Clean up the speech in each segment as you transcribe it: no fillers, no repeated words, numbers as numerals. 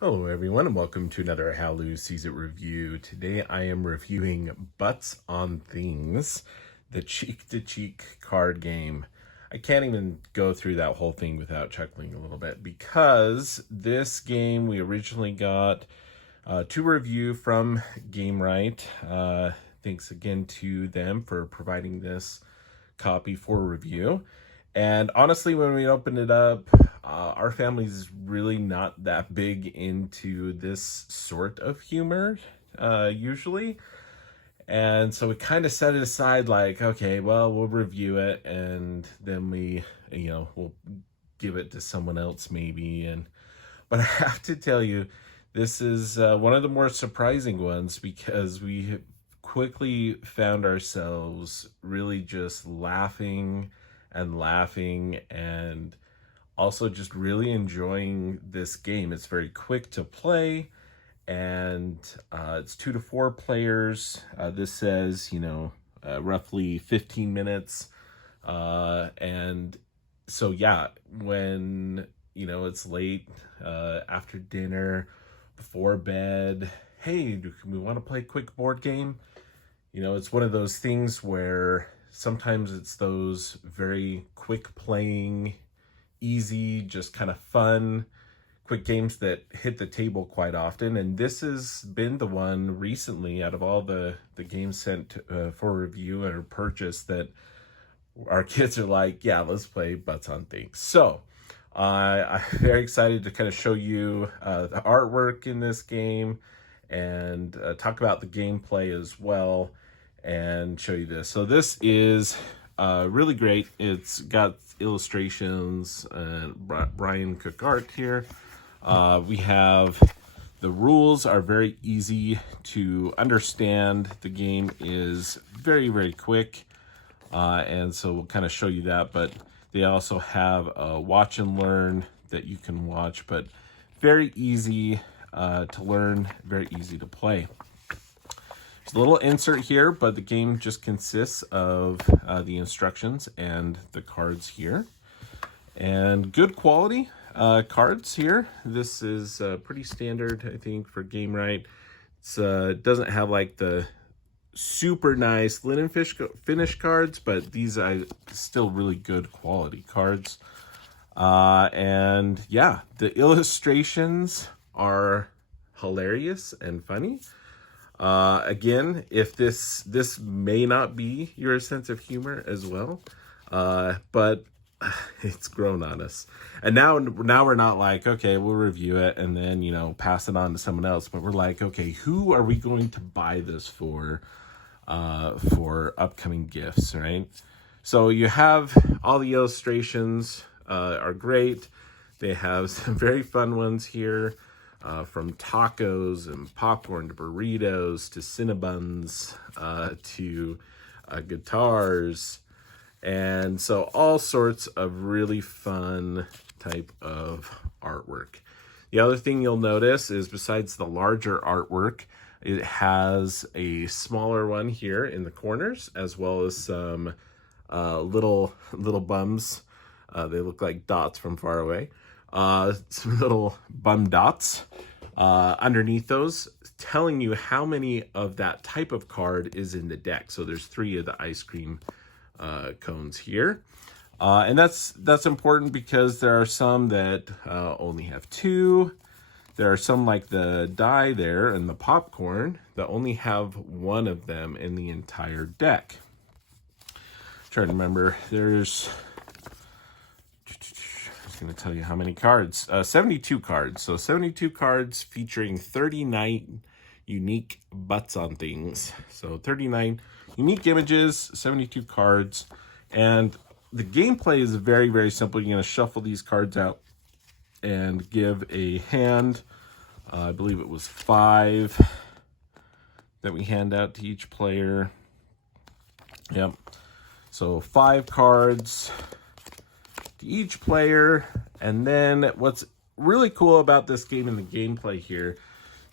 Hello everyone and welcome to another How Lou Sees It review. Today I am reviewing Butts on Things, the cheek-to-cheek card game. I can't even go through that whole thing without chuckling a little bit because this game we originally got to review from Gamewright. Thanks again to them for providing this copy for review. And honestly, when we opened it up, our family's really not that big into this sort of humor, usually. And so we kind of set it aside like, okay, well, we'll review it and then we'll give it to someone else maybe. But I have to tell you, this is one of the more surprising ones because we quickly found ourselves really just laughing and also just really enjoying this game. It's very quick to play and it's 2 to 4 players. This says, roughly 15 minutes. And so, yeah, when, it's late after dinner, before bed, hey, do we want to play a quick board game? It's one of those things where sometimes it's those very quick playing, easy, just kind of fun, quick games that hit the table quite often. And this has been the one recently out of all the games sent for review or purchase that our kids are like, yeah, let's play Butts on Things. So I'm very excited to kind of show you the artwork in this game and talk about the gameplay as well and show you this. So this is really great. It's got illustrations and Brian Cook art here. We have the rules are very easy to understand. The game is very, very quick. And so we'll kind of show you that, but they also have a watch and learn that you can watch, but very easy to learn, very easy to play. There's a little insert here, but the game just consists of the instructions and the cards here. And good quality cards here. This is pretty standard, I think, for Gamewright. It doesn't have like the super nice linen finish cards, but these are still really good quality cards. And yeah, the illustrations are hilarious and funny. Again, if this may not be your sense of humor as well, but it's grown on us. And now we're not like, okay, we'll review it and then, pass it on to someone else. But we're like, okay, who are we going to buy this for upcoming gifts, right? So you have all the illustrations are great. They have some very fun ones here. From tacos and popcorn to burritos to Cinnabons to guitars. And so all sorts of really fun type of artwork. The other thing you'll notice is besides the larger artwork, it has a smaller one here in the corners, as well as some little bums. They look like dots from far away. Some little bum dots underneath those, telling you how many of that type of card is in the deck. So there's 3 of the ice cream cones here. And that's important because there are some that only have 2. There are some like the die there and the popcorn that only have 1 of them in the entire deck. Trying to remember, there's... going to tell you how many cards. 72 cards. So 72 cards featuring 39 unique Butts on Things. So 39 unique images, 72 cards. And the gameplay is very, very simple. You're going to shuffle these cards out and give a hand. I believe it was 5 that we hand out to each player. Yep. So 5 cards to each player. And then what's really cool about this game and the gameplay here,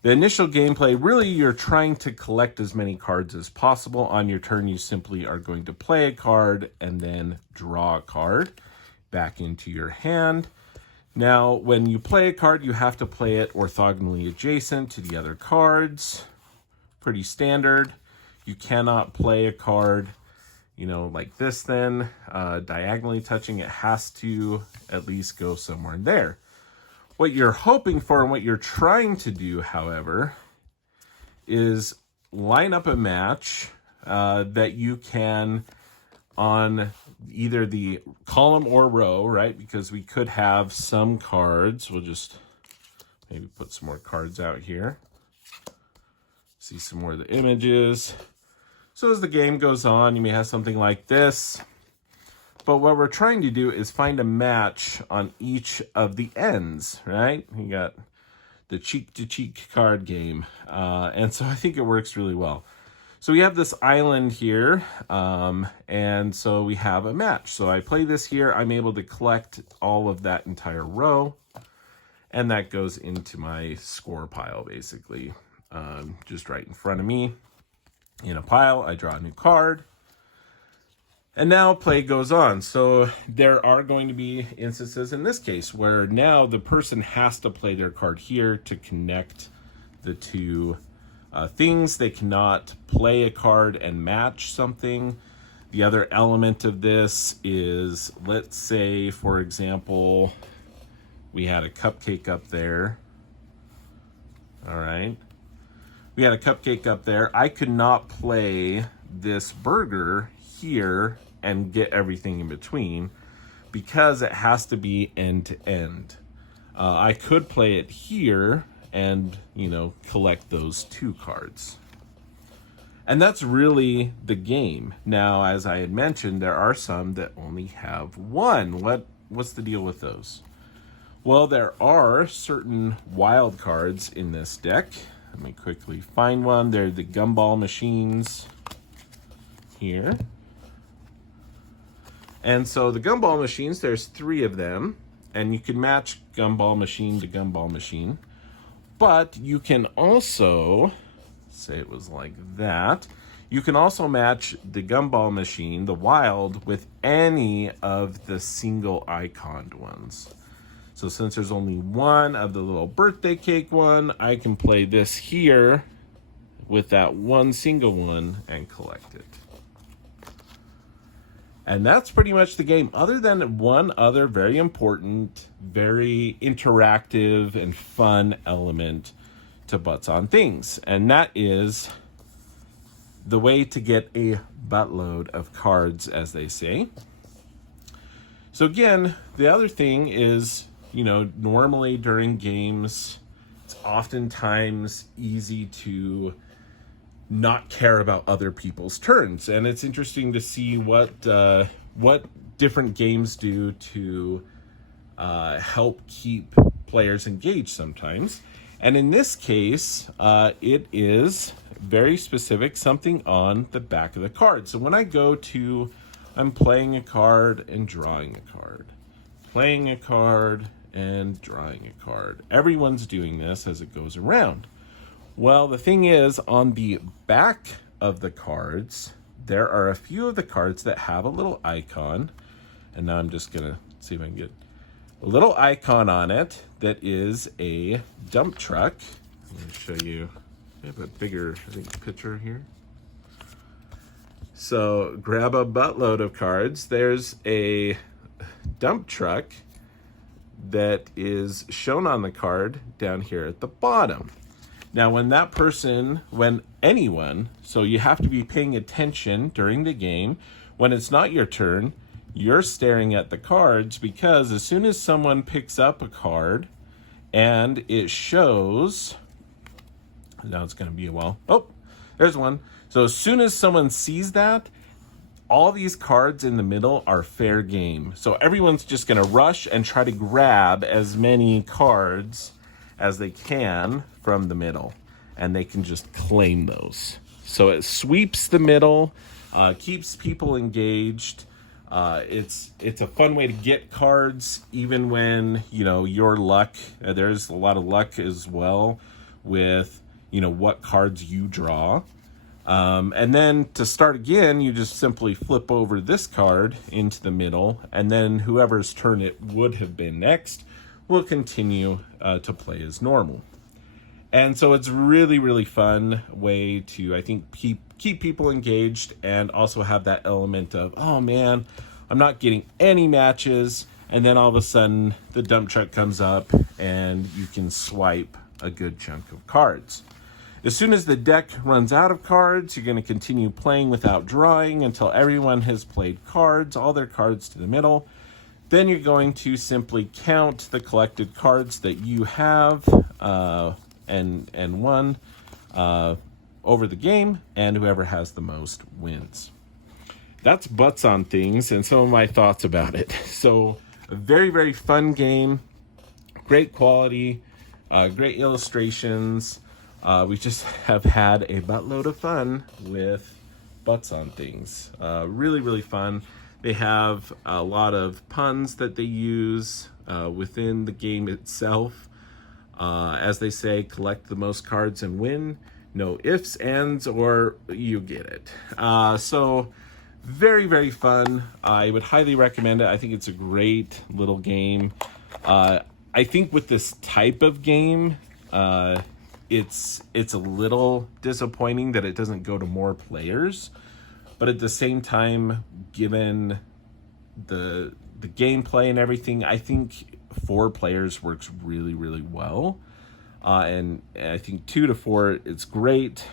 the initial gameplay, really you're trying to collect as many cards as possible. On your turn, you simply are going to play a card and then draw a card back into your hand. Now, when you play a card, you have to play it orthogonally adjacent to the other cards. Pretty standard. You cannot play a card, like this then, diagonally touching. It has to at least go somewhere in there. What you're hoping for and what you're trying to do, however, is line up a match that you can on either the column or row, right? Because we could have some cards. We'll just maybe put some more cards out here. See some more of the images. So as the game goes on, you may have something like this. But what we're trying to do is find a match on each of the ends, right? You got the cheek-to-cheek card game. And so I think it works really well. So we have this island here, and so we have a match. So I play this here. I'm able to collect all of that entire row, and that goes into my score pile, basically. Just right in front of me in a pile. I draw a new card, and now play goes on. So there are going to be instances in this case where now the person has to play their card here to connect the two things. They cannot play a card and match something. The other element of this is, let's say, for example, we had a cupcake up there. All right. We had a cupcake up there. I could not play this burger here and get everything in between because it has to be end to end. I could play it here and, collect those two cards. And that's really the game. Now, as I had mentioned, there are some that only have one. What's the deal with those? Well, there are certain wild cards in this deck. Let me quickly find one. They're the gumball machines here. And so the gumball machines, there's 3 of them. And you can match gumball machine to gumball machine. But you can also, say it was like that, you can also match the gumball machine, the wild, with any of the single iconed ones. So since there's only one of the little birthday cake one, I can play this here with that one single one and collect it. And that's pretty much the game, other than one other very important, very interactive and fun element to Butts on Things. And that is the way to get a buttload of cards, as they say. So again, the other thing is, normally during games, it's oftentimes easy to not care about other people's turns. And it's interesting to see what different games do to help keep players engaged sometimes. And in this case, it is very specific, something on the back of the card. So when I go to, I'm playing a card and drawing a card, playing a card and drawing a card. Everyone's doing this as it goes around. Well, the thing is, on the back of the cards, there are a few of the cards that have a little icon. And now I'm just going to see if I can get a little icon on it that is a dump truck. I'm going to show you. I have a bigger, picture here. So grab a buttload of cards. There's a dump truck that is shown on the card down here at the bottom. Now, when anyone, so you have to be paying attention during the game. When it's not your turn, you're staring at the cards, because as soon as someone picks up a card and it shows, now it's going to be a while. Oh, there's one. So as soon as someone sees that, all these cards in the middle are fair game. So everyone's just going to rush and try to grab as many cards as they can from the middle, and they can just claim those. So it sweeps the middle, keeps people engaged. It's a fun way to get cards, even when, your luck, there's a lot of luck as well with, what cards you draw. And then to start again, you just simply flip over this card into the middle, and then whoever's turn it would have been next will continue to play as normal. And so it's really, really fun way to, I think, keep people engaged and also have that element of, oh man, I'm not getting any matches. And then all of a sudden the dump truck comes up and you can swipe a good chunk of cards. As soon as the deck runs out of cards, you're going to continue playing without drawing until everyone has played cards, all their cards to the middle. Then you're going to simply count the collected cards that you have and won over the game, and whoever has the most wins. That's Butts on Things and some of my thoughts about it. So a very, very fun game, great quality, great illustrations. We just have had a buttload of fun with Butts on Things. Really, really fun. They have a lot of puns that they use within the game itself. As they say, collect the most cards and win. No ifs, ands, or you get it. So very, very fun. I would highly recommend it. I think it's a great little game. I think with this type of game, it's a little disappointing that it doesn't go to more players. But at the same time, given the gameplay and everything, I think 4 players works really, really well. And I think 2 to 4, it's great.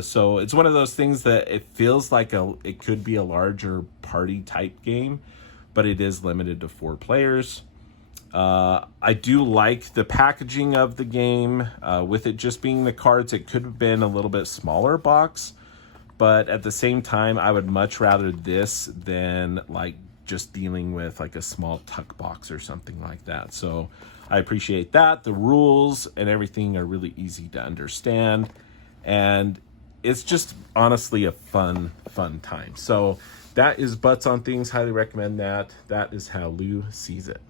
So it's one of those things that it feels like it could be a larger party type game, but it is limited to 4 players. I do like the packaging of the game. With it just being the cards, it could have been a little bit smaller box. But at the same time, I would much rather this than like just dealing with like a small tuck box or something like that. So I appreciate that. The rules and everything are really easy to understand. And it's just honestly a fun time. So that is Butts on Things. Highly recommend that. That is how Lou sees it.